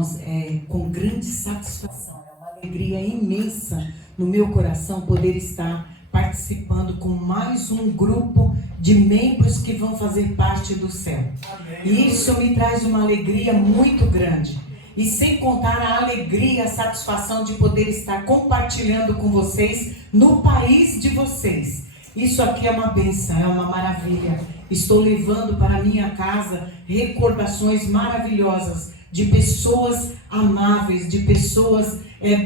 irmãos, com grande satisfação, é uma alegria imensa no meu coração poder estar participando com mais um grupo de membros que vão fazer parte do céu. E isso me traz uma alegria muito grande. E sem contar a alegria, a satisfação de poder estar compartilhando com vocês no país de vocês. Isso aqui é uma bênção, é uma maravilha. Estou levando para a minha casa recordações maravilhosas de pessoas amáveis, de pessoas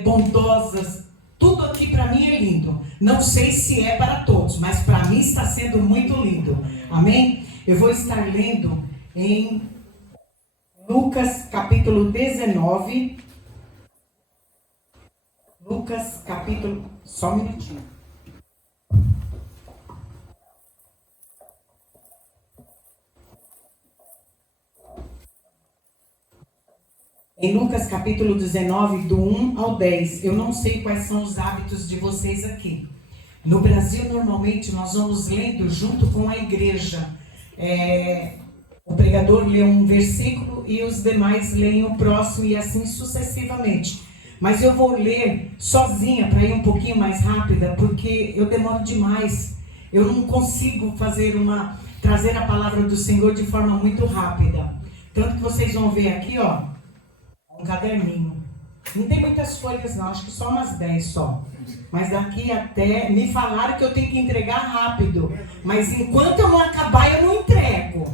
bondosas. Tudo aqui para mim é lindo. Não sei se é para todos, mas para mim está sendo muito lindo. Amém? Eu vou estar lendo em Lucas capítulo 19. Lucas capítulo... Só um minutinho. Em Lucas capítulo 19, do 1 ao 10. Eu não sei quais são os hábitos de vocês aqui. No Brasil, normalmente, nós vamos lendo junto com a igreja. O pregador lê um versículo e os demais leem o próximo e assim sucessivamente. Mas eu vou ler sozinha para ir um pouquinho mais rápida, porque eu demoro demais. Eu não consigo trazer a palavra do Senhor de forma muito rápida. Tanto que vocês vão ver aqui, ó, um caderninho. Não tem muitas folhas não, acho que só umas 10 só. Mas daqui até... Me falaram que eu tenho que entregar rápido. Mas enquanto eu não acabar, eu não entrego.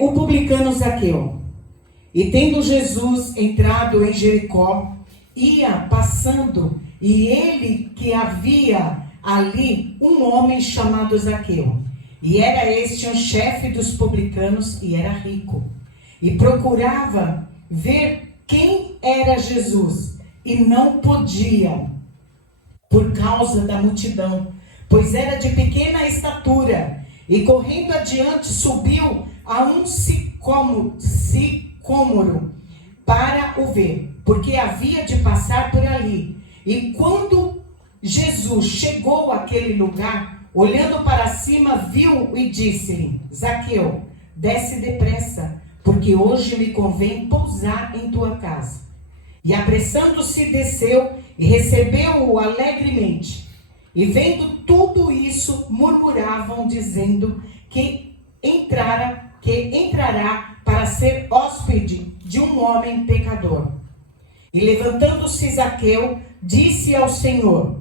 O publicano Zaqueu. E tendo Jesus entrado em Jericó, ia passando, e ele que havia ali um homem chamado Zaqueu. E era este um chefe dos publicanos e era rico. E procurava ver quem era Jesus, e não podia, por causa da multidão, pois era de pequena estatura, e correndo adiante subiu a um sicômoro para o ver, porque havia de passar por ali. E quando Jesus chegou àquele lugar, olhando para cima, viu e disse-lhe: Zaqueu, desce depressa, porque hoje me convém pousar em tua casa. E apressando-se desceu e recebeu-o alegremente. E vendo tudo isso, murmuravam, dizendo que entrará para ser hóspede de um homem pecador. E levantando-se Zaqueu, disse ao Senhor: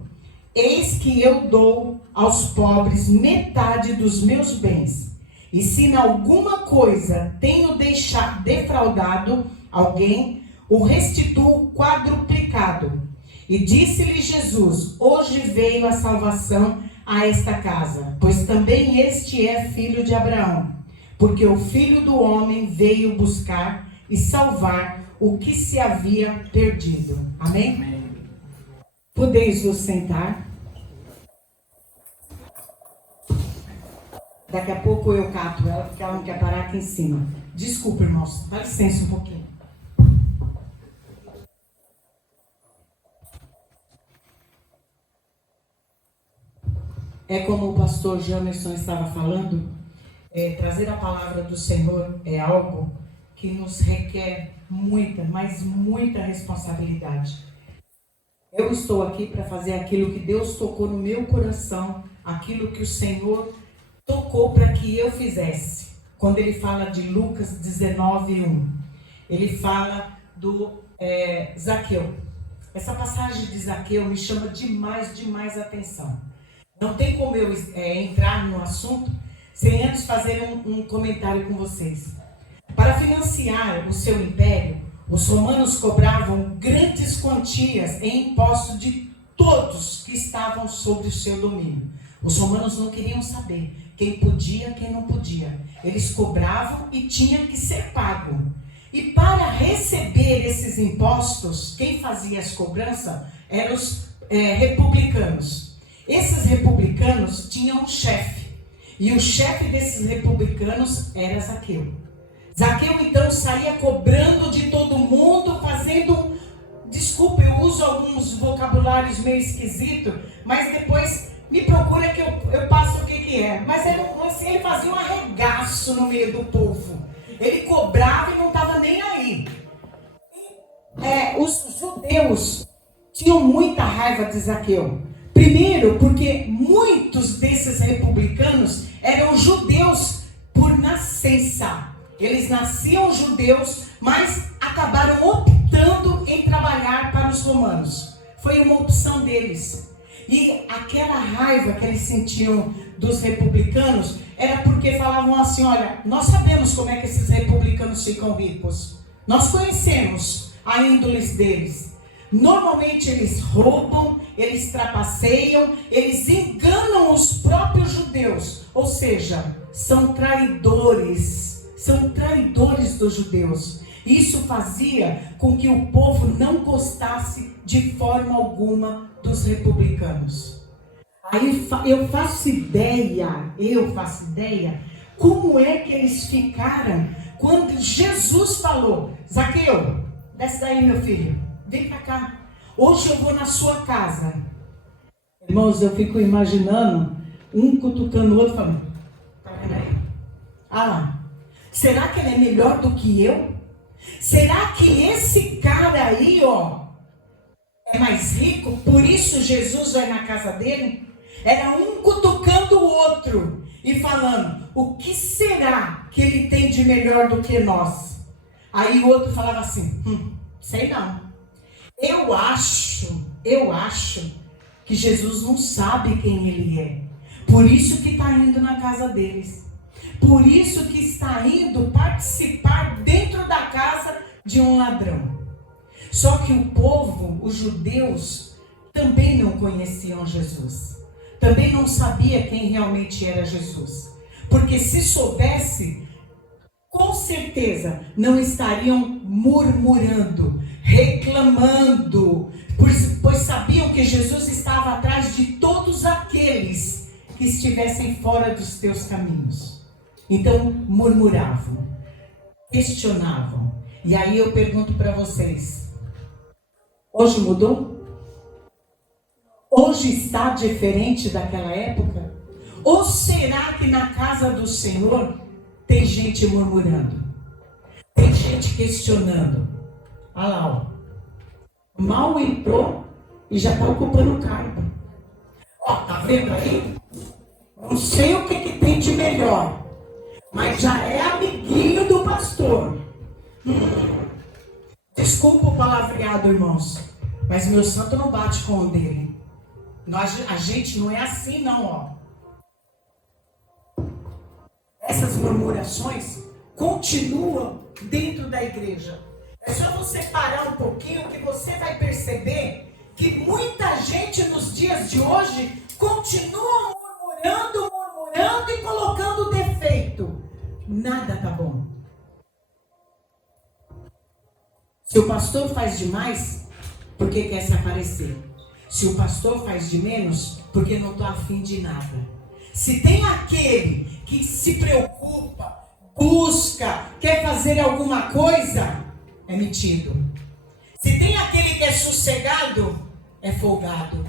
Eis que eu dou aos pobres metade dos meus bens. E se em alguma coisa tenho defraudado alguém, o restituo quadruplicado. E disse-lhe Jesus: Hoje veio a salvação a esta casa, pois também este é filho de Abraão. Porque o Filho do Homem veio buscar e salvar o que se havia perdido. Amém? Amém. Podeis vos sentar. Daqui a pouco eu cato ela, porque ela não quer parar aqui em cima. Desculpa, irmãos. Dá licença um pouquinho. Como o pastor Jamerson estava falando, trazer a palavra do Senhor é algo que nos requer muita, mas muita responsabilidade. Eu estou aqui para fazer aquilo que Deus tocou no meu coração, aquilo que o Senhor tocou para que eu fizesse. Quando ele fala de Lucas 19:1, ele fala do Zaqueu. Essa passagem de Zaqueu me chama demais a atenção. Não tem como eu entrar no assunto sem antes fazer um comentário com vocês. Para financiar o seu império, os romanos cobravam grandes quantias em impostos de todos que estavam sob o seu domínio. Os romanos não queriam saber quem podia, quem não podia. Eles cobravam e tinha que ser pago. E para receber esses impostos, quem fazia as cobranças eram os republicanos. Esses republicanos tinham um chefe. E o chefe desses republicanos era Zaqueu. Zaqueu então saía cobrando de todo mundo, fazendo... Desculpa, eu uso alguns vocabulários meio esquisitos, mas depois me procura que eu passo o que é. Mas ele fazia um arregaço no meio do povo. Ele cobrava e não estava nem aí. Os judeus tinham muita raiva de Zaqueu. Primeiro, porque muitos desses republicanos eram judeus por nascença. Eles nasciam judeus, mas acabaram optando em trabalhar para os romanos. Foi uma opção deles. E aquela raiva que eles sentiam dos republicanos era porque falavam assim: olha, nós sabemos como é que esses republicanos ficam ricos. Nós conhecemos a índole deles. Normalmente eles roubam, eles trapaceiam, eles enganam os próprios judeus. Ou seja, são traidores dos judeus. Isso fazia com que o povo não gostasse de forma alguma dos republicanos. Aí eu faço ideia como é que eles ficaram quando Jesus falou: Zaqueu, desce daí, meu filho, vem pra cá, hoje eu vou na sua casa. Irmãos, eu fico imaginando um cutucando o outro, falando: tá vendo aí? Ah lá, será que ele é melhor do que eu? Será que esse cara aí, é mais rico? Por isso Jesus vai na casa dele? Era um cutucando o outro e falando: o que será que ele tem de melhor do que nós? Aí o outro falava assim: sei não. Eu acho que Jesus não sabe quem ele é. Por isso que está indo na casa deles. Por isso que está indo participar dentro da casa de um ladrão. Só que o povo, os judeus, também não conheciam Jesus. Também não sabia quem realmente era Jesus. Porque se soubesse, com certeza não estariam murmurando, reclamando, pois sabiam que Jesus estava atrás de todos aqueles que estivessem fora dos teus caminhos. Então murmuravam, questionavam. E aí eu pergunto para vocês: hoje mudou? Hoje está diferente daquela época? Ou será que na casa do Senhor tem gente murmurando? Tem gente questionando? Olha lá, mal entrou e já está ocupando o cargo. Tá vendo aí? Não sei o que tem de melhor, mas já é amiguinho do pastor. Desculpa o palavreado, irmãos, mas meu santo não bate com o dele. A gente não é assim, não, Essas murmurações continuam dentro da igreja. É só você parar um pouquinho que você vai perceber que muita gente nos dias de hoje continua murmurando e colocando defeito. Nada tá bom. Se o pastor faz demais, porque quer se aparecer. Se o pastor faz de menos, porque não está afim de nada. Se tem aquele que se preocupa, busca, quer fazer alguma coisa, é metido. Se tem aquele que é sossegado, é folgado.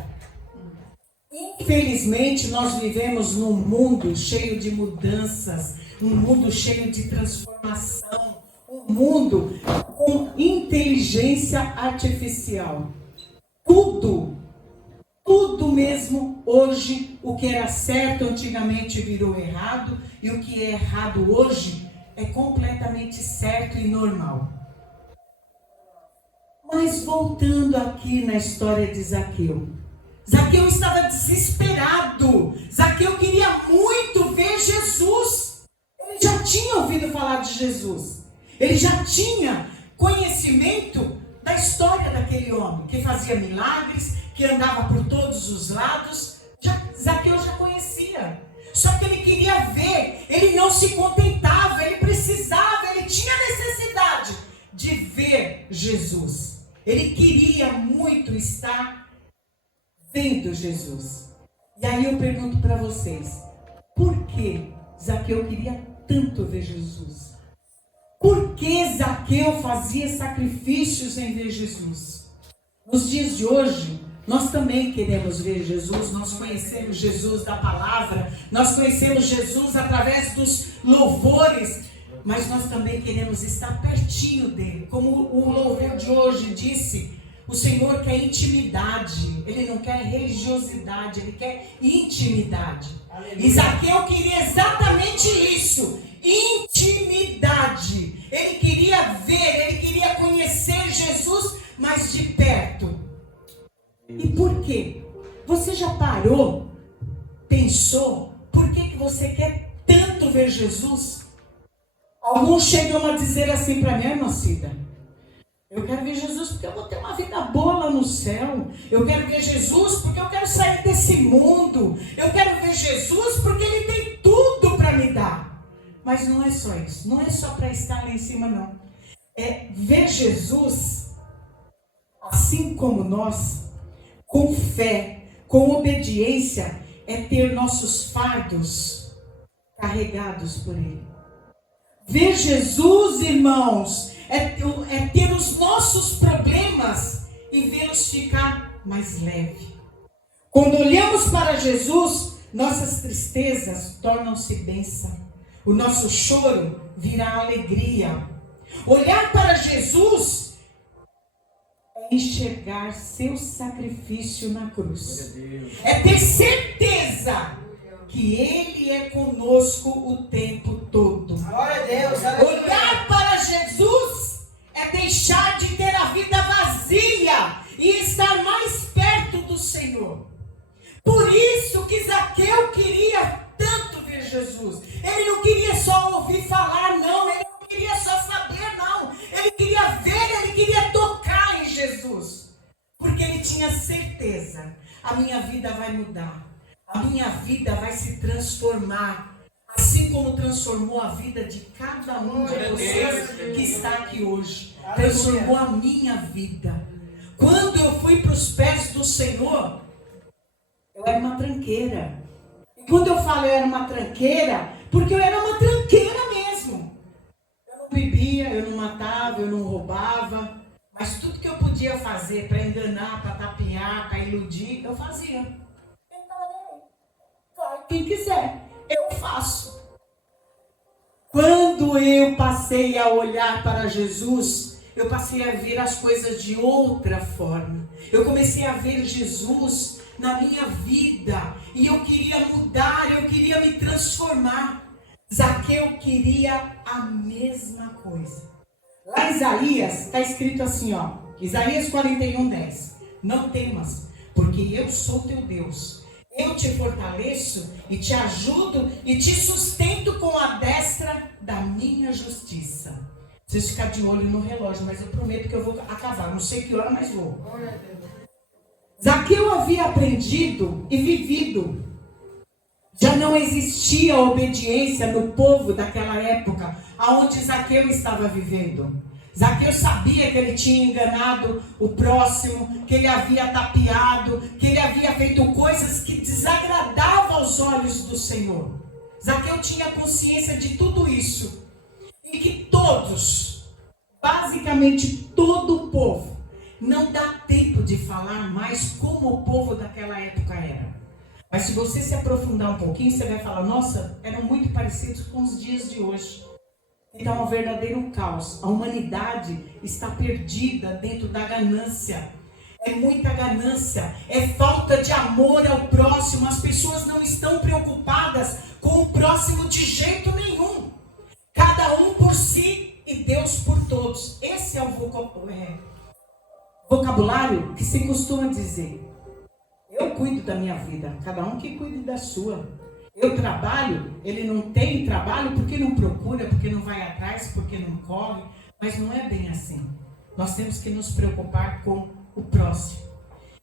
Infelizmente, nós vivemos num mundo cheio de mudanças, um mundo cheio de transformação, um mundo com inteligência artificial. Tudo mesmo hoje, o que era certo antigamente virou errado, e o que é errado hoje é completamente certo e normal. Mas voltando aqui na história de Zaqueu. Zaqueu estava desesperado. Zaqueu queria muito ver Jesus. Ele já tinha ouvido falar de Jesus. Ele já tinha conhecimento da história daquele homem, que fazia milagres, que andava por todos os lados. Zaqueu já conhecia. Só que ele queria ver, ele não se contentava, ele precisava, ele tinha necessidade de ver Jesus. Ele queria muito estar vendo Jesus. E aí eu pergunto para vocês, por que Zaqueu queria tanto ver Jesus? Por que Zaqueu fazia sacrifícios em ver Jesus? Nos dias de hoje, nós também queremos ver Jesus, nós conhecemos Jesus da palavra, nós conhecemos Jesus através dos louvores, mas nós também queremos estar pertinho dele. Como o louvor de hoje disse, o Senhor quer intimidade, Ele não quer religiosidade, Ele quer intimidade. Aleluia. E Zaqueu queria exatamente isso, intimidade. Ele queria ver, ele queria conhecer Jesus mais de perto. E por quê? Você já parou, pensou, por que você quer tanto ver Jesus? Alguns chegam a dizer assim para mim, irmã Cida, eu quero ver Jesus porque eu vou ter uma vida boa lá no céu. Eu quero ver Jesus porque eu quero sair desse mundo. Eu quero ver Jesus porque Ele tem tudo para me dar. Mas não é só isso. Não é só para estar lá em cima, não. É ver Jesus, assim como nós, com fé, com obediência, é ter nossos fardos carregados por Ele. Ver Jesus, irmãos, é ter os nossos problemas e vê-los ficar mais leve. Quando olhamos para Jesus, nossas tristezas tornam-se bênção. O nosso choro virá alegria. Olhar para Jesus é enxergar seu sacrifício na cruz. É ter certeza que Ele é conosco o tempo todo. Glória a Deus. Olhar para Jesus é deixar de ter a vida vazia e estar mais perto do Senhor. Por isso que Zaqueu queria tanto ver Jesus. Ele não queria só ouvir falar, não. Ele não queria só saber, não. Ele queria ver, ele queria tocar em Jesus. Porque ele tinha certeza, a minha vida vai mudar. A minha vida vai se transformar, assim como transformou a vida de cada um de vocês que está aqui hoje. Transformou a minha vida. Quando eu fui para os pés do Senhor, eu era uma tranqueira. E quando eu falo eu era uma tranqueira, porque eu era uma tranqueira mesmo. Eu não bebia, eu não matava, eu não roubava. Mas tudo que eu podia fazer para enganar, para tapear, para iludir, eu fazia. Quem quiser, eu faço. Quando eu passei a olhar para Jesus, eu passei a ver as coisas de outra forma. Eu comecei a ver Jesus na minha vida. E eu queria mudar, eu queria me transformar. Zaqueu queria a mesma coisa. Lá em Isaías, está escrito assim, ó. Isaías 41:10. Não temas, porque eu sou teu Deus. Eu te fortaleço e te ajudo e te sustento com a destra da minha justiça. Preciso ficar de olho no relógio, mas eu prometo que eu vou acabar. Não sei que hora, mas vou. Zaqueu havia aprendido e vivido. Já não existia obediência no povo daquela época, aonde Zaqueu estava vivendo. Zaqueu sabia que ele tinha enganado o próximo, que ele havia tapeado, que ele havia feito coisas que desagradavam aos olhos do Senhor. Zaqueu tinha consciência de tudo isso. E que todos, basicamente todo o povo, não dá tempo de falar mais como o povo daquela época era. Mas se você se aprofundar um pouquinho, você vai falar, nossa, eram muito parecidos com os dias de hoje. Então é um verdadeiro caos. A humanidade está perdida dentro da ganância. É muita ganância. É falta de amor ao próximo. As pessoas não estão preocupadas com o próximo de jeito nenhum. Cada um por si e Deus por todos. Esse é o vocabulário que se costuma dizer. Eu cuido da minha vida. Cada um que cuide da sua. Eu trabalho, ele não tem trabalho porque não procura, porque não vai atrás, porque não corre. Mas não é bem assim. Nós temos que nos preocupar com o próximo.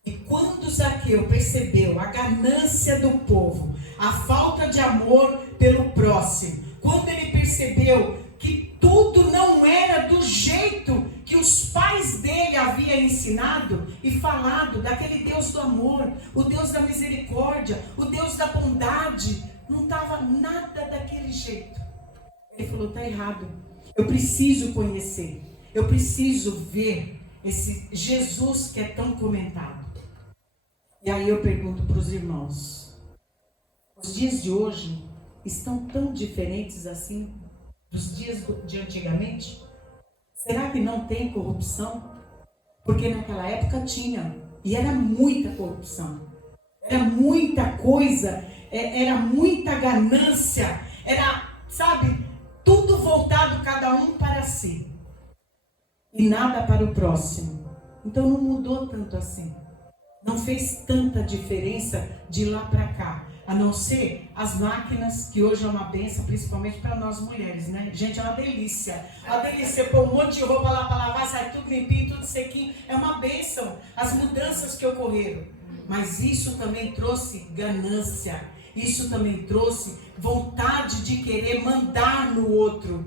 E quando Zaqueu percebeu a ganância do povo, a falta de amor pelo próximo, quando ele percebeu que tudo não era do jeito que os pais dele haviam ensinado e falado, daquele Deus do amor, o Deus da misericórdia, o Deus da bondade, não estava nada daquele jeito. Ele falou, está errado, eu preciso conhecer, eu preciso ver esse Jesus que é tão comentado. E aí eu pergunto para os irmãos, os dias de hoje estão tão diferentes assim dos dias de antigamente? Será que não tem corrupção? Porque naquela época tinha, e era muita corrupção, era muita coisa, era muita ganância, era, sabe, tudo voltado cada um para si, e nada para o próximo. Então não mudou tanto assim, não fez tanta diferença de lá para cá, a não ser as máquinas, que hoje é uma benção, principalmente para nós mulheres, né? Gente, é uma delícia. Uma delícia pôr um monte de roupa lá para lavar, sai tudo limpinho, tudo sequinho. É uma benção, as mudanças que ocorreram. Mas isso também trouxe ganância. Isso também trouxe vontade de querer mandar no outro.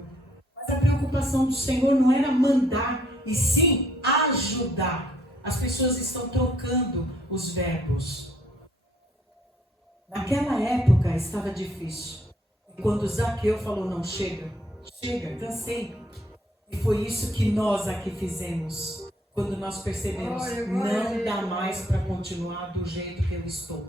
Mas a preocupação do Senhor não era mandar, e sim ajudar. As pessoas estão trocando os verbos. Naquela época estava difícil. E quando Zaqueu falou, não, chega, cansei. E foi isso que nós aqui fizemos. Quando nós percebemos, não dá mais para continuar do jeito que eu estou.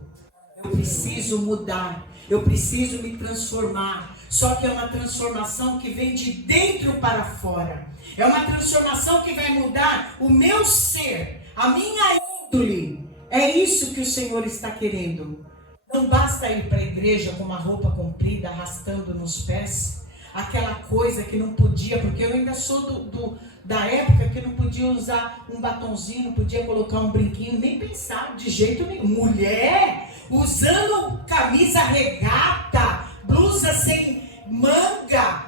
Eu preciso mudar, eu preciso me transformar. Só que é uma transformação que vem de dentro para fora. É uma transformação que vai mudar o meu ser, a minha índole. É isso que o Senhor está querendo. Não basta ir para a igreja com uma roupa comprida, arrastando nos pés, aquela coisa que não podia, porque eu ainda sou da época que não podia usar um batonzinho, não podia colocar um brinquinho, nem pensar de jeito nenhum. Mulher usando camisa regata, blusa sem manga,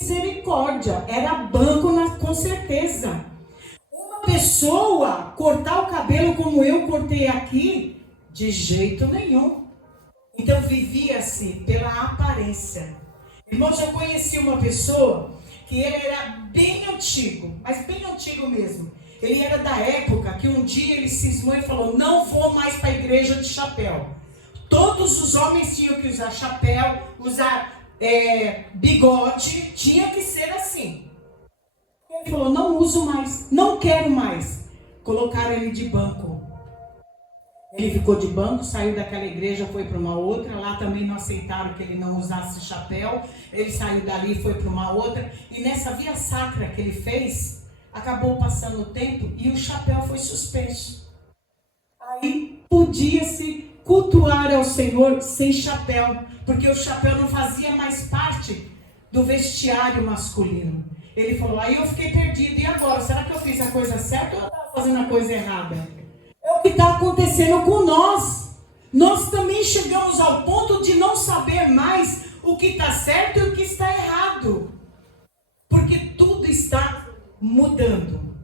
misericórdia, era banco com certeza. Uma pessoa cortar o cabelo como eu cortei aqui, de jeito nenhum. Então vivia-se pela aparência. Irmãos, eu conheci uma pessoa que ele era bem antigo, mas bem antigo mesmo. Ele era da época que um dia ele cismou e falou, não vou mais para a igreja de chapéu. Todos os homens tinham que usar chapéu, usar bigode, tinha que ser assim. Ele falou, não uso mais, não quero mais. Colocaram ele de banco. Ele ficou de banco, saiu daquela igreja, foi para uma outra. Lá também não aceitaram que ele não usasse chapéu. Ele saiu dali e foi para uma outra. E nessa via sacra que ele fez, acabou passando o tempo e o chapéu foi suspenso. Aí podia-se cultuar ao Senhor sem chapéu, porque o chapéu não fazia mais parte do vestiário masculino. Ele falou, aí eu fiquei perdido. E agora? Será que eu fiz a coisa certa ou eu estava fazendo a coisa errada? É o que está acontecendo com nós. Nós também chegamos ao ponto de não saber mais o que está certo e o que está errado. Porque tudo está mudando.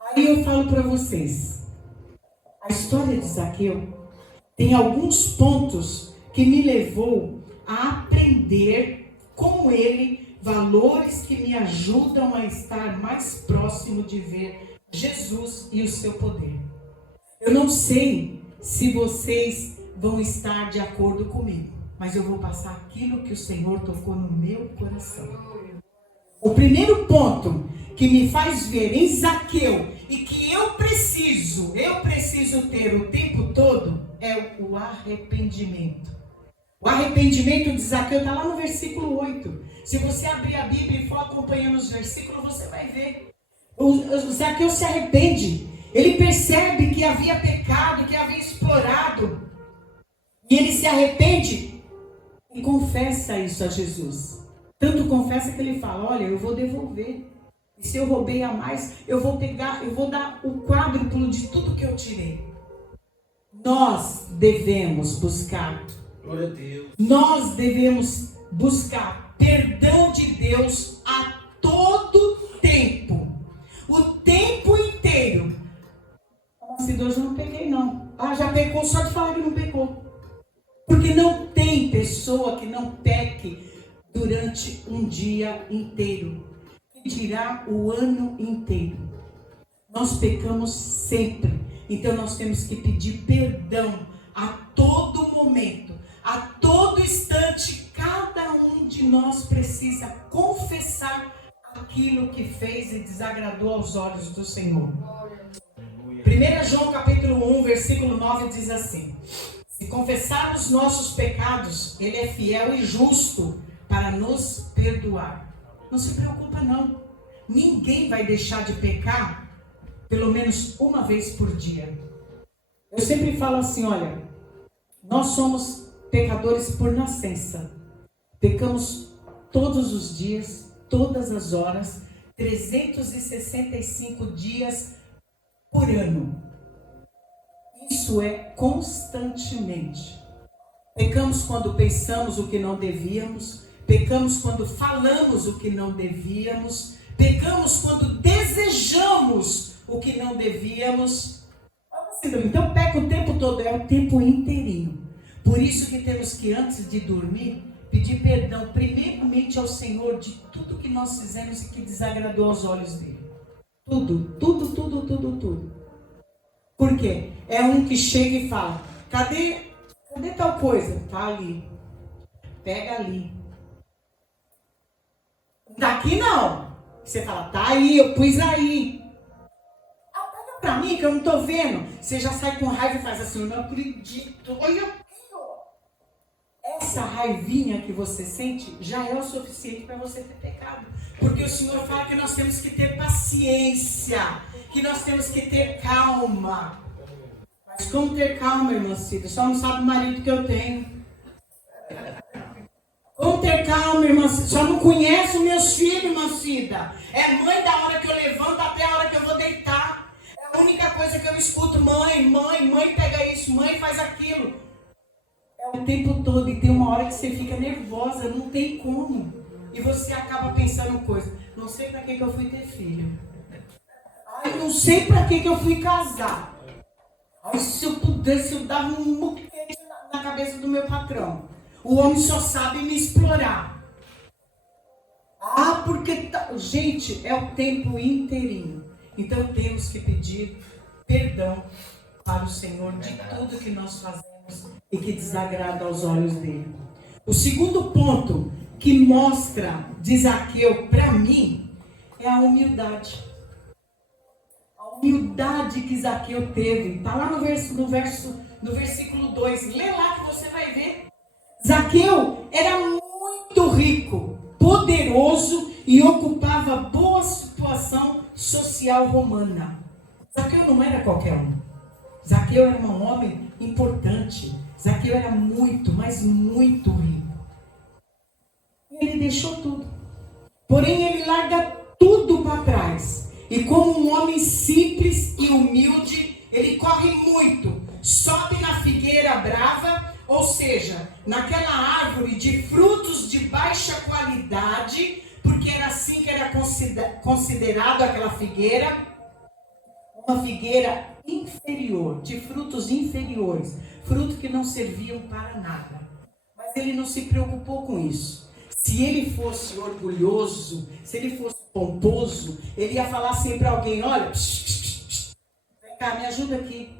Aí eu falo para vocês. A história de Zaqueu tem alguns pontos que me levou a aprender com ele valores que me ajudam a estar mais próximo de ver Jesus e o seu poder. Eu não sei se vocês vão estar de acordo comigo, mas eu vou passar aquilo que o Senhor tocou no meu coração. O primeiro ponto que me faz ver em Zaqueu e que eu preciso ter o tempo todo é o arrependimento. O arrependimento de Zaqueu está lá no versículo 8. Se você abrir a Bíblia e for acompanhando os versículos, você vai ver. O Zaqueu se arrepende. Ele percebe que havia pecado, que havia explorado. E ele se arrepende e confessa isso a Jesus. Tanto confessa que ele fala, olha, eu vou devolver. E se eu roubei a mais, eu vou dar o quádruplo de tudo que eu tirei. Nós devemos buscar. Glória a Deus. Nós devemos buscar perdão de Deus a todo tempo. O tempo inteiro. Se hoje eu não peguei, não. Já pecou só de falar que não pecou. Porque não tem pessoa que não peque durante um dia inteiro. Que dirá o ano inteiro. Nós pecamos sempre. Então nós temos que pedir perdão a todo momento. A todo instante, cada um de nós precisa confessar aquilo que fez e desagradou aos olhos do Senhor. 1 João capítulo 1, versículo 9 diz assim: se confessarmos nossos pecados, Ele é fiel e justo para nos perdoar. Não se preocupa não. Ninguém vai deixar de pecar pelo menos uma vez por dia. Eu sempre falo assim, olha, nós somos pecadores por nascença. Pecamos todos os dias, todas as horas, 365 dias por ano. Isso é constantemente. Pecamos quando pensamos o que não devíamos, pecamos quando falamos o que não devíamos, pecamos quando desejamos o que não devíamos. Então peca o tempo todo, é o tempo inteirinho. Por isso que temos que, antes de dormir, pedir perdão primeiramente ao Senhor de tudo que nós fizemos e que desagradou aos olhos dele. Tudo. Por quê? É um que chega e fala, cadê tal coisa? Tá ali. Pega ali. Daqui não. Você fala, tá aí, eu pus aí. Pega pra mim que eu não tô vendo. Você já sai com raiva e faz assim, eu não acredito. Olha aqui, ó. Essa raivinha que você sente já é o suficiente para você ter pecado. Porque o Senhor fala que nós temos que ter paciência, que nós temos que ter calma. Mas como ter calma, irmã Cida? Só não sabe o marido que eu tenho. Como ter calma, irmã Cida? Só não conhece os meus filhos, irmã Cida. É mãe da hora que eu levanto até a hora que eu vou deitar. É a única coisa que eu escuto, mãe pega isso, mãe faz aquilo. É o tempo todo e tem uma hora que você fica nervosa, não tem como. E você acaba pensando coisa. Não sei para que eu fui ter filho. Ai, não sei para que eu fui casar. Ai, se eu pudesse, eu dava um muquete na cabeça do meu patrão. O homem só sabe me explorar. Porque... Gente, é o tempo inteirinho. Então temos que pedir perdão para o Senhor de tudo que nós fazemos e que desagrada aos olhos dele. O segundo ponto que mostra de Zaqueu para mim é a humildade. A humildade que Zaqueu teve. Está lá no versículo 2. Lê lá que você vai ver. Zaqueu era muito rico, poderoso e ocupava boa situação social romana. Zaqueu não era qualquer um. Zaqueu era um homem importante. Zaqueu era muito, mas muito rico. E ele deixou tudo. Porém, ele larga tudo para trás. E como um homem simples e humilde, ele corre muito. Sobe na figueira brava, ou seja, naquela árvore de frutos de baixa qualidade, porque era assim que era considerado aquela figueira, uma figueira inferior, de frutos inferiores, frutos que não serviam para nada. Mas ele não se preocupou com isso. Se ele fosse orgulhoso, se ele fosse pomposo, ele ia falar assim para alguém, olha, vem cá, me ajuda aqui,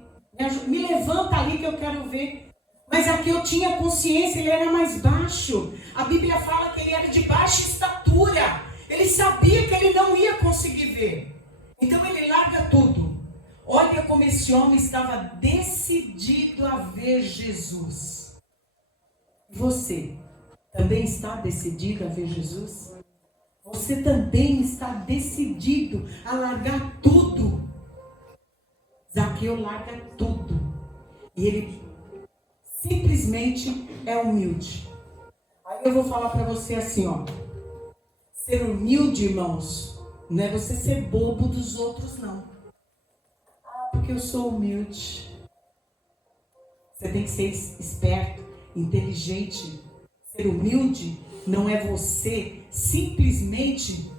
me levanta ali que eu quero ver. Mas aqui eu tinha consciência, ele era mais baixo. A Bíblia fala que ele era de baixa estatura. Ele sabia que ele não ia conseguir ver. Então ele larga tudo. Olha como esse homem estava decidido a ver Jesus. Você também está decidido a ver Jesus? Você também está decidido a largar tudo? Zaqueu larga tudo. E ele simplesmente é humilde. Aí eu vou falar para você assim, ó. Ser humilde, irmãos, não é você ser bobo dos outros, não. Porque eu sou humilde. Você tem que ser esperto, inteligente. Ser humilde não é você simplesmente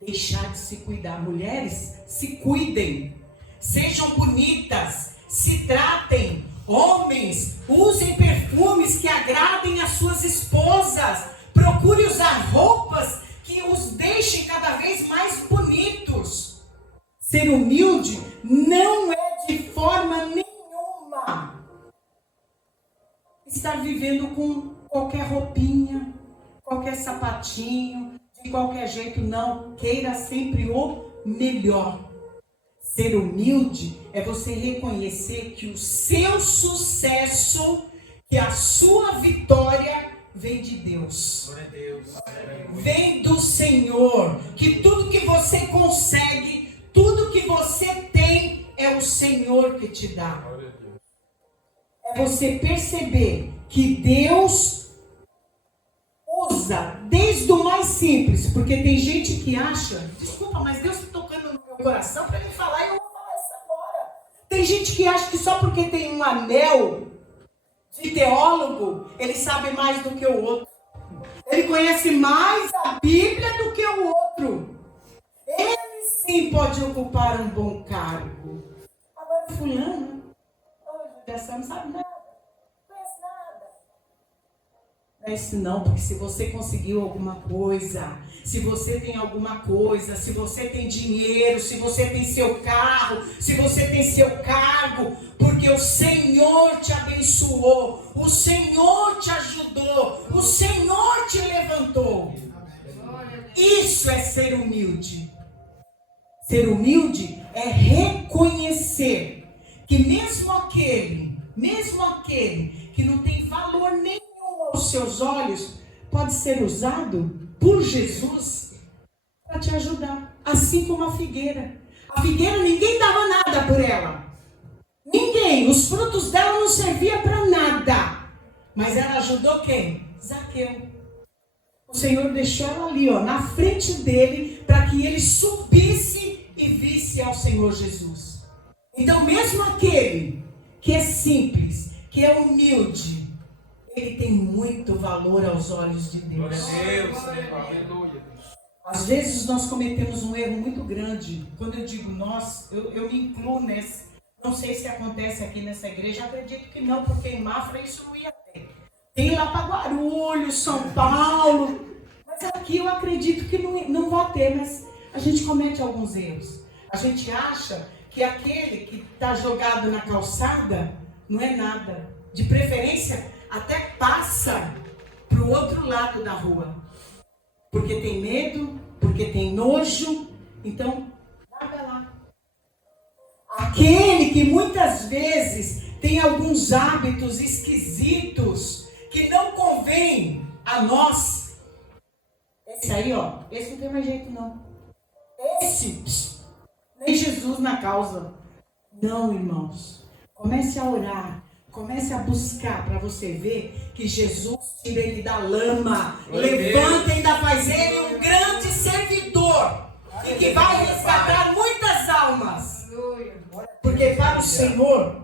deixar de se cuidar. Mulheres, se cuidem. Sejam bonitas. Se tratem. Homens, usem perfumes que agradem as suas esposas. Procure usar roupas que os deixem cada vez mais bonitos. Ser humilde não é de forma nenhuma estar vivendo com qualquer roupinha, qualquer sapatinho, de qualquer jeito. Não, queira sempre o melhor. Ser humilde é você reconhecer que o seu sucesso, que a sua vitória vem de Deus. Glória a Deus. Vem do Senhor. Que tudo que você consegue, tudo que você tem, é o Senhor que te dá. É você perceber que Deus usa desde o mais simples. Porque tem gente que acha, desculpa, mas Deus está tocando no meu coração para me falar e eu vou falar isso agora. Tem gente que acha que só porque tem um anel de teólogo, ele sabe mais do que o outro. Ele conhece mais a Bíblia do que o outro. Ele sim pode ocupar um bom cargo. Agora fulano, você não sabe nada. Não conhece nada. Não é isso não, porque se você conseguiu alguma coisa, se você tem alguma coisa, se você tem dinheiro, se você tem seu carro, se você tem seu cargo, porque o Senhor te abençoou, o Senhor te ajudou, o Senhor te levantou. Isso é ser humilde. Ser humilde é reconhecer que mesmo aquele que não tem valor nenhum aos seus olhos, pode ser usado por Jesus para te ajudar. Assim como a figueira. A figueira ninguém dava nada por ela. Ninguém. Os frutos dela não serviam para nada. Mas ela ajudou quem? Zaqueu. O Senhor deixou ela ali, na frente dele, para que ele subisse e visse ao Senhor Jesus. Então, mesmo aquele que é simples, que é humilde, ele tem muito valor aos olhos de Deus. Aleluia. Às vezes nós cometemos um erro muito grande. Quando eu digo nós, eu me incluo nesse. Não sei se acontece aqui nessa igreja, acredito que não, porque em Mafra isso não ia ter. Tem lá para Guarulhos, São Paulo, mas aqui eu acredito que não vai ter, mas a gente comete alguns erros. A gente acha que aquele que está jogado na calçada não é nada. De preferência, até passa para o outro lado da rua. Porque tem medo, porque tem nojo, então larga lá. Aquele que muitas vezes tem alguns hábitos esquisitos que não convém a nós. Esse aí, esse não tem mais jeito não. Esse, nem Jesus na causa. Não, irmãos. Comece a orar. Comece a buscar para você ver que Jesus tira ele da lama. Levanta e ainda faz ele um grande servidor. E que vai resgatar muitas almas. Porque para o Senhor,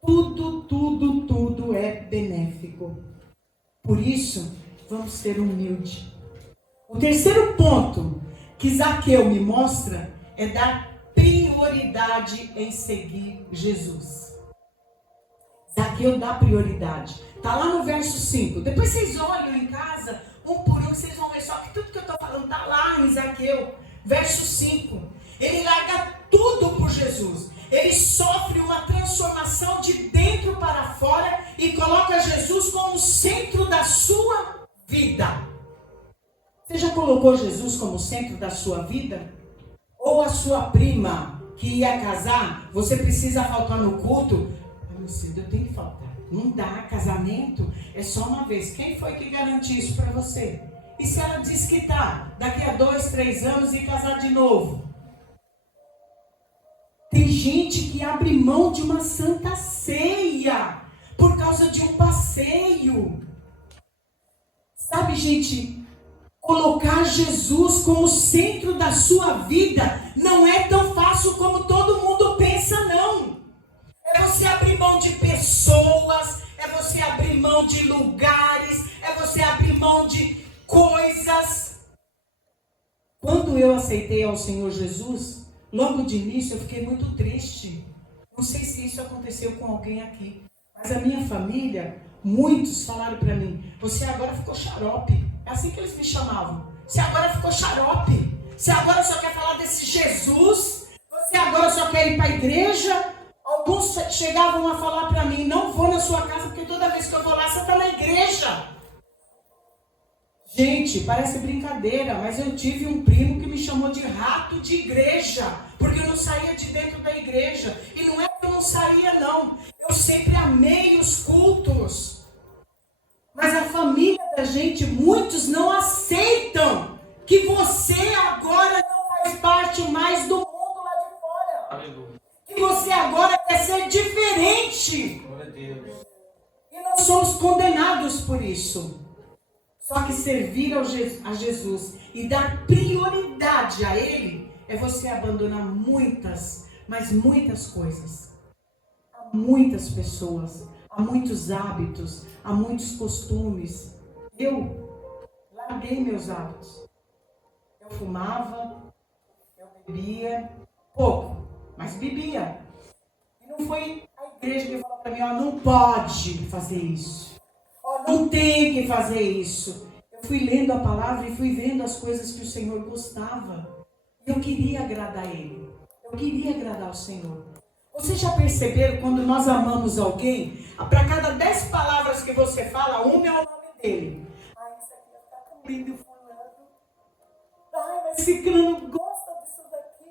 tudo é benéfico. Por isso, vamos ser humildes. O terceiro ponto que Zaqueu me mostra é dar prioridade em seguir Jesus. Zaqueu dá prioridade. Está lá no verso 5. Depois vocês olham em casa, um por um, vocês vão ver. Só que tudo que eu estou falando está lá em Zaqueu. Verso 5. Ele larga tudo por Jesus. Ele sofre uma transformação de dentro para fora e coloca Jesus como centro da sua vida. Você já colocou Jesus como centro da sua vida? Ou a sua prima que ia casar, você precisa faltar no culto? Meu cedo, eu tenho que faltar. Não dá, casamento é só uma vez. Quem foi que garantiu isso para você? E se ela diz que tá, daqui a 2, 3 anos e casar de novo? Tem gente que abre mão de uma santa ceia por causa de um passeio. Sabe, gente, colocar Jesus como centro da sua vida não é tão fácil como todo mundo pensa, não. É você abrir mão de pessoas, é você abrir mão de lugares, é você abrir mão de coisas. Quando eu aceitei ao Senhor Jesus, logo de início eu fiquei muito triste. Não sei se isso aconteceu com alguém aqui, mas a minha família, muitos falaram para mim: você agora ficou xarope. É assim que eles me chamavam. Você agora ficou xarope. Você agora só quer falar desse Jesus. Você agora só quer ir para a igreja. Alguns chegavam a falar para mim: não vou na sua casa, porque toda vez que eu vou lá, você está na igreja. Gente, parece brincadeira, mas eu tive um primo que me chamou de rato de igreja, porque eu não saía de dentro da igreja. E não é que eu não saía, não. Eu sempre amei os cultos. Mas a família você agora quer ser diferente. Glória a Deus. E nós somos condenados por isso. Só que servir a Jesus e dar prioridade a Ele é você abandonar muitas, mas muitas coisas. Há muitas pessoas, há muitos hábitos, há muitos costumes. Eu larguei meus hábitos. Eu fumava, eu bebia, pouco, mas bebia. E não foi a igreja que falou para mim, ó, não pode fazer isso. Ó, não tem que fazer isso. Eu fui lendo a palavra e fui vendo as coisas que o Senhor gostava. Eu queria agradar Ele. Eu queria agradar o Senhor. Vocês já perceberam quando nós amamos alguém, para cada 10 palavras que você fala, uma é o nome dele. Ai, isso aqui vai ficar tão lindo, fulano. Ai, mas ciclano gosta disso daqui.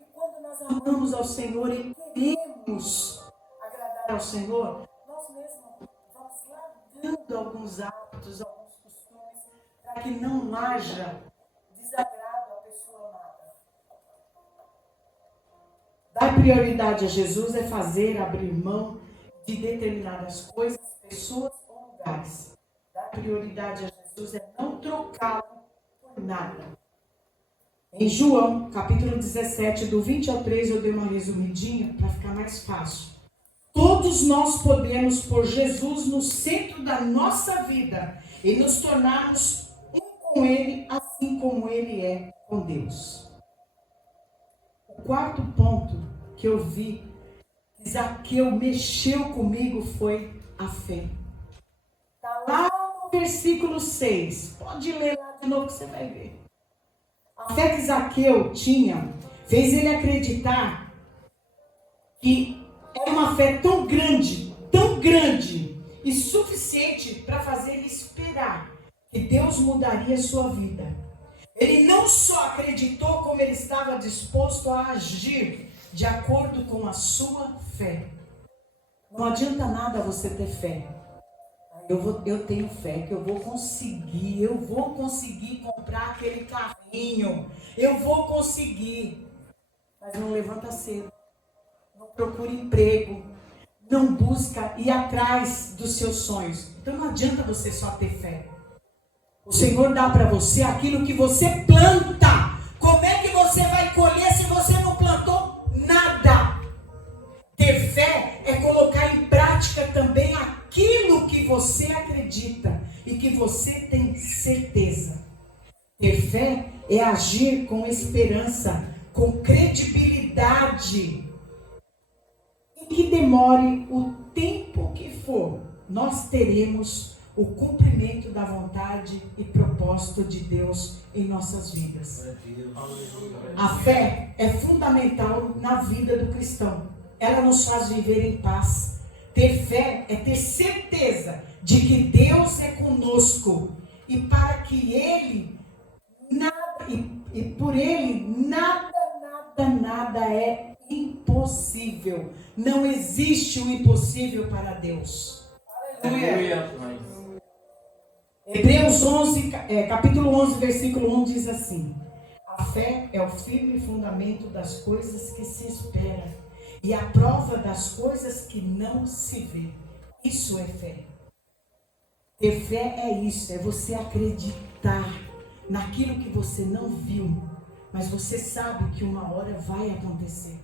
E quando nós amamos ao Senhor e queremos agradar ao Senhor, nós mesmos vamos largando alguns hábitos, alguns costumes, para que não haja desagrado à pessoa amada. Dar prioridade a Jesus é fazer abrir mão de determinadas coisas, pessoas ou lugares. Dar prioridade a Jesus é não trocá-lo por nada. Em João, capítulo 17, do 20 ao 3, eu dei uma resumidinha para ficar mais fácil. Todos nós podemos pôr Jesus no centro da nossa vida e nos tornarmos um com Ele, assim como Ele é com Deus. O quarto ponto que eu vi que Zaqueu mexeu comigo foi a fé. Está lá no versículo 6. Pode ler lá de novo que você vai ver. A fé que Zaqueu tinha fez ele acreditar que era uma fé tão grande e suficiente para fazer ele esperar que Deus mudaria a sua vida. Ele não só acreditou, como ele estava disposto a agir de acordo com a sua fé. Não adianta nada você ter fé. Eu tenho fé que eu vou conseguir comprar aquele carrinho, eu vou conseguir. Mas não levanta cedo, não procura emprego, não busca ir atrás dos seus sonhos. Então não adianta você só ter fé. O Senhor dá para você aquilo que você planta. Como é que você vai colher se você não plantou nada? Ter fé é colocar em prática também aquilo que você acredita e que você tem certeza. Ter fé é agir com esperança, com credibilidade. E que demore o tempo que for, nós teremos o cumprimento da vontade e propósito de Deus em nossas vidas. A fé é fundamental na vida do cristão. Ela nos faz viver em paz. Ter fé é ter certeza de que Deus é conosco e para que Ele e por Ele nada é impossível. Não existe o impossível para Deus. Aleluia. Hebreus 11, capítulo 11, versículo 1 diz assim: a fé é o firme fundamento das coisas que se espera e a prova das coisas que não se vê. Isso é fé. Ter fé é isso, é você acreditar naquilo que você não viu, mas você sabe que uma hora vai acontecer.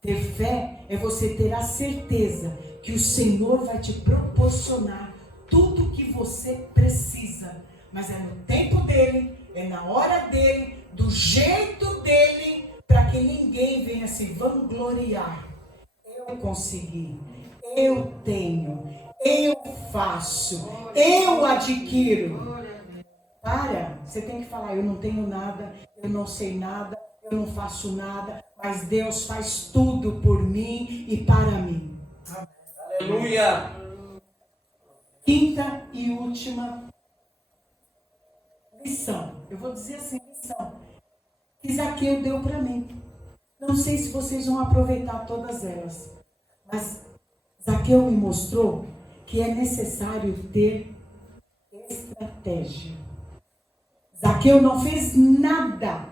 Ter fé é você ter a certeza que o Senhor vai te proporcionar tudo que você precisa, mas é no tempo dele, é na hora dele, do jeito dele, para que ninguém venha se vangloriar. Eu consegui, eu tenho, eu faço, eu adquiro. Você tem que falar, eu não tenho nada, eu não sei nada, eu não faço nada, mas Deus faz tudo por mim e para mim. Aleluia! Quinta e última lição. Eu vou dizer assim, lição. Que Zaqueu deu para mim. Não sei se vocês vão aproveitar todas elas. Mas Zaqueu me mostrou que é necessário ter estratégia. Zaqueu não fez nada.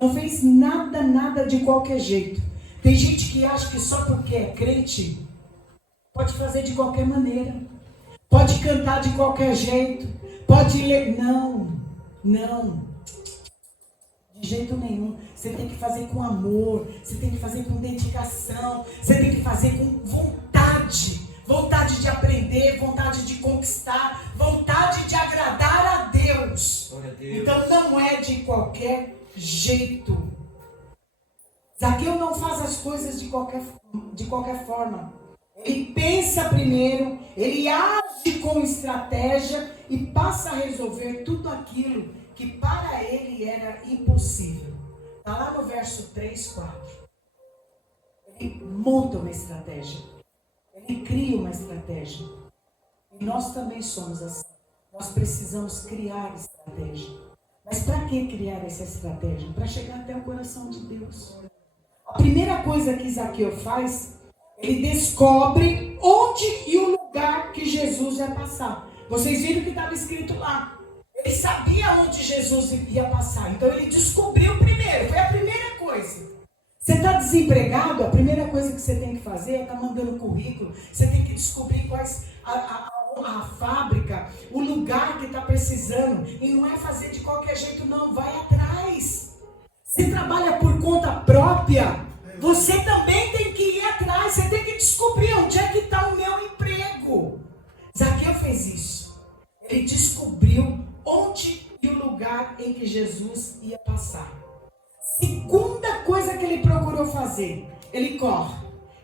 Não fez nada de qualquer jeito. Tem gente que acha que só porque é crente pode fazer de qualquer maneira, pode cantar de qualquer jeito, pode ler. Não, de jeito nenhum. Você tem que fazer com amor, você tem que fazer com dedicação, você tem que fazer com vontade de aprender, vontade de conquistar, vontade de agradar a Deus. Então não é de qualquer jeito. Zaqueu não faz as coisas de qualquer forma. Ele pensa primeiro, ele age com estratégia e passa a resolver tudo aquilo que para ele era impossível. Está lá no verso 3, 4. Ele monta uma estratégia. Ele cria uma estratégia. E nós também somos assim. Nós precisamos criar estratégia. Mas para que criar essa estratégia? Para chegar até o coração de Deus. A primeira coisa que Zaqueu faz, ele descobre onde e o lugar que Jesus ia passar. Vocês viram que estava escrito lá. Ele sabia onde Jesus ia passar. Então ele descobriu primeiro. Foi a primeira coisa. Você está desempregado, a primeira coisa que você tem que fazer é estar mandando currículo. Você tem que descobrir quais a fábrica, o lugar que está precisando. E não é fazer de qualquer jeito, não. Vai atrás. Se trabalha por conta própria, você também tem que ir atrás. Você tem que descobrir onde é que está o meu emprego. Zaqueu fez isso. Ele descobriu onde e o lugar em que Jesus ia passar. Segunda coisa que ele procurou fazer, ele corre.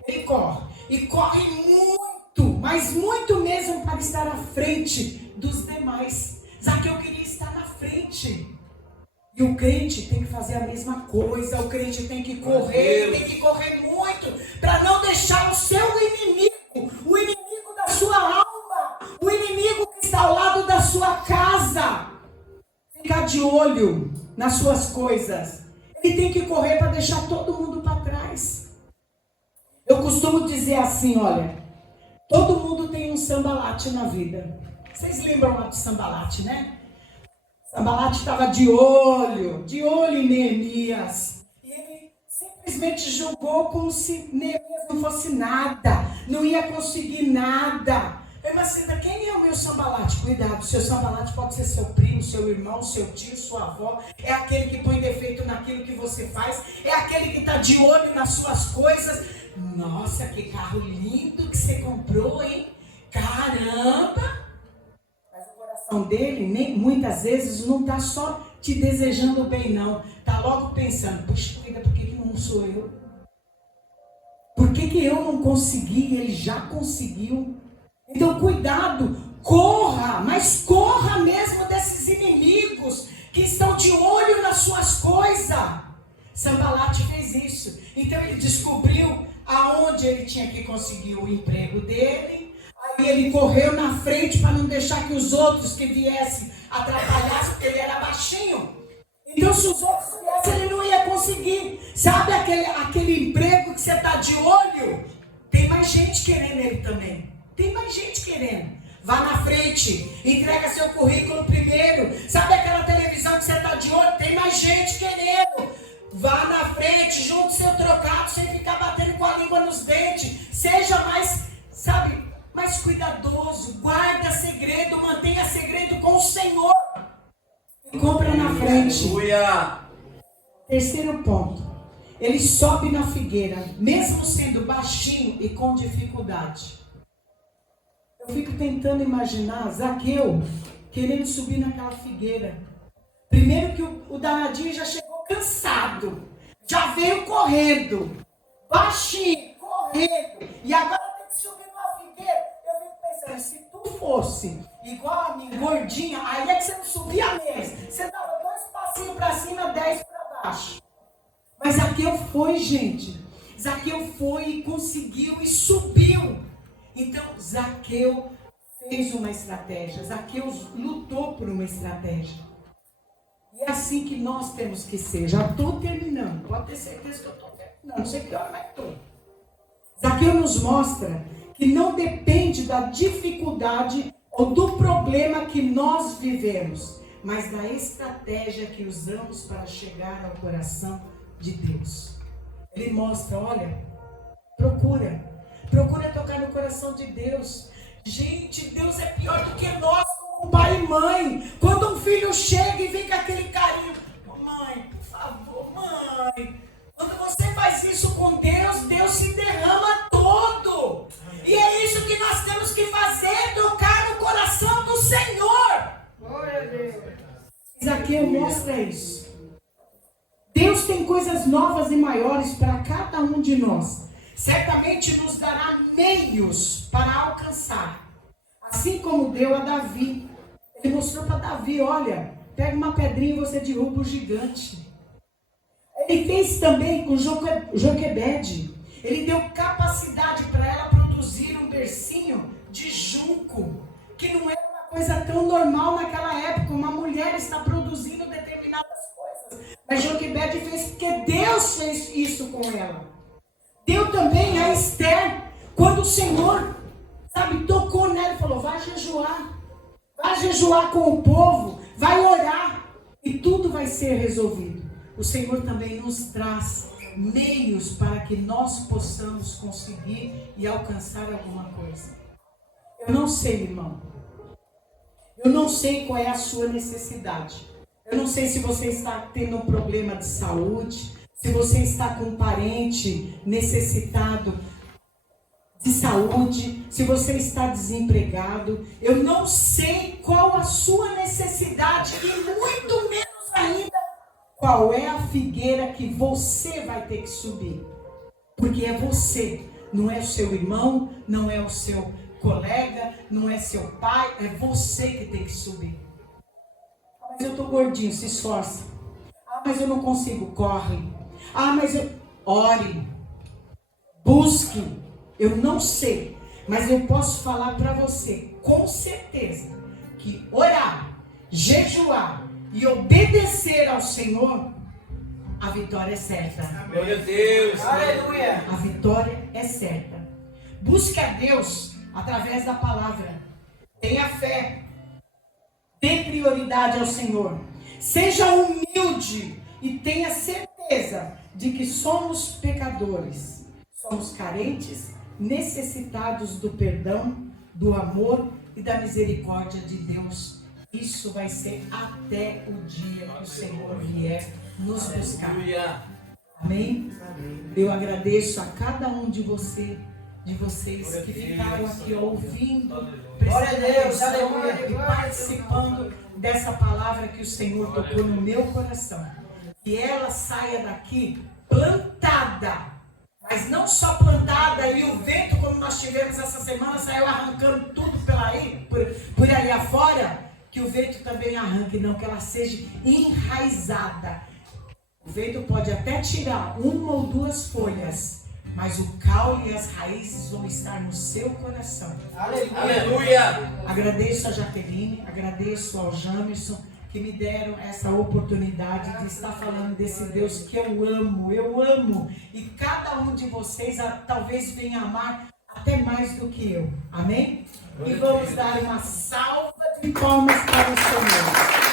E corre muito, mas muito mesmo para estar à frente dos demais. Zaqueu queria estar na frente. E o crente tem que fazer a mesma coisa, o crente tem que correr muito, para não deixar o seu inimigo, o inimigo da sua alma, o inimigo que está ao lado da sua casa, ficar de olho nas suas coisas. Ele tem que correr para deixar todo mundo para trás. Eu costumo dizer assim, olha, todo mundo tem um sambalate na vida. Vocês lembram lá do sambalate, né? Sambalate estava de olho em Neemias. E ele simplesmente julgou como se Neemias não fosse nada, não ia conseguir nada. Mas quem é o meu sambalate? Cuidado, seu sambalate pode ser seu primo, seu irmão, seu tio, sua avó. É aquele que põe defeito naquilo que você faz. É aquele que está de olho nas suas coisas. Nossa, que carro lindo que você comprou, hein? Caramba! Mas o coração dele, muitas vezes, não está só te desejando bem, não. Está logo pensando, puxa vida, por que não sou eu? Por que eu não consegui? Ele já conseguiu. Então, cuidado, corra, mas corra mesmo desses inimigos que estão de olho nas suas coisas. Sambalate fez isso. Então, ele descobriu aonde ele tinha que conseguir o emprego dele. Aí ele correu na frente para não deixar que os outros que viessem atrapalhassem, porque ele era baixinho. Então, se os outros viessem, ele não ia conseguir. Sabe aquele emprego que você está de olho? Tem mais gente querendo ele também. Tem mais gente querendo. Vá na frente, entrega seu currículo primeiro. Sabe aquela televisão que você está de olho? Tem mais gente querendo. Vá na frente, junte seu trocado sem ficar batendo com a língua nos dentes. Seja mais cuidadoso. Guarda segredo, mantenha segredo com o Senhor. E compra na frente. Aleluia. Terceiro ponto. Ele sobe na figueira, mesmo sendo baixinho e com dificuldade. Eu fico tentando imaginar Zaqueu querendo subir naquela figueira. Primeiro que o danadinho já chegou cansado. Já veio correndo. Baixinho, correndo. E agora tem que subir numa figueira. Eu fico pensando, se tu fosse igual a mim, gordinha, aí é que você não subia mesmo. Você dava 2 passinhos para cima, 10 para baixo. Mas Zaqueu foi, gente. Zaqueu foi e conseguiu e subiu. Então, Zaqueu fez uma estratégia. Zaqueu lutou por uma estratégia. E é assim que nós temos que ser. Já estou terminando. Pode ter certeza que eu estou terminando. Não sei que hora, mas estou. Zaqueu nos mostra que não depende da dificuldade ou do problema que nós vivemos, mas da estratégia que usamos para chegar ao coração de Deus. Ele mostra, olha, procura tocar no coração de Deus. Gente, Deus é pior do que nós como pai e mãe. Quando um filho chega e vem com aquele carinho, mãe, por favor, mãe. Quando você faz isso com Deus, Deus se derrama todo. E é isso que nós temos que fazer, tocar no coração do Senhor. Glória a Deus. Zaqueu mostra isso. Deus tem coisas novas e maiores para cada um de nós. Certamente nos dará meios para alcançar. Assim como deu a Davi. Ele mostrou para Davi, olha, pega uma pedrinha e você derruba o gigante. Ele fez também com Joquebede. Ele deu capacidade para ela produzir um bercinho de junco, que não era uma coisa tão normal naquela época. Uma mulher está produzindo determinadas coisas. Mas Joquebede fez porque Deus fez isso com ela. Deu também a Esther, quando o Senhor, tocou nela e falou, vai jejuar com o povo, vai orar, e tudo vai ser resolvido. O Senhor também nos traz meios para que nós possamos conseguir e alcançar alguma coisa. Eu não sei, irmão. Eu não sei qual é a sua necessidade. Eu não sei se você está tendo um problema de saúde, se você está com um parente necessitado de saúde, se você está desempregado. Eu não sei qual a sua necessidade e muito menos ainda qual é a figueira que você vai ter que subir. Porque é você, não é o seu irmão, não é o seu colega, não é seu pai, é você que tem que subir. Mas eu estou gordinho, se esforça. Mas eu não consigo, corre. Mas eu... Ore. Busque. Eu não sei, mas eu posso falar para você, com certeza, que orar, jejuar e obedecer ao Senhor, a vitória é certa. Glória a Deus. Aleluia. A vitória é certa. Busque a Deus através da palavra. Tenha fé. Dê prioridade ao Senhor. Seja humilde e tenha certeza de que somos pecadores. Somos carentes, necessitados do perdão, do amor e da misericórdia de Deus. Isso vai ser até o dia que o Senhor vier nos buscar. Amém? Eu agradeço a cada um de vocês que ficaram aqui ouvindo, prestando atenção e participando dessa palavra que o Senhor tocou no meu coração. Que ela saia daqui plantada. Mas não só plantada e o vento, como nós tivemos essa semana, saiu arrancando tudo por aí afora, que o vento também arranque, não, que ela seja enraizada. O vento pode até tirar uma ou duas folhas, mas o caule e as raízes vão estar no seu coração. Aleluia! Agradeço a Jaqueline, agradeço ao Jamerson, que me deram essa oportunidade de estar falando desse Deus que eu amo, e cada um de vocês talvez venha amar até mais do que eu, amém? E vamos dar uma salva de palmas para o Senhor.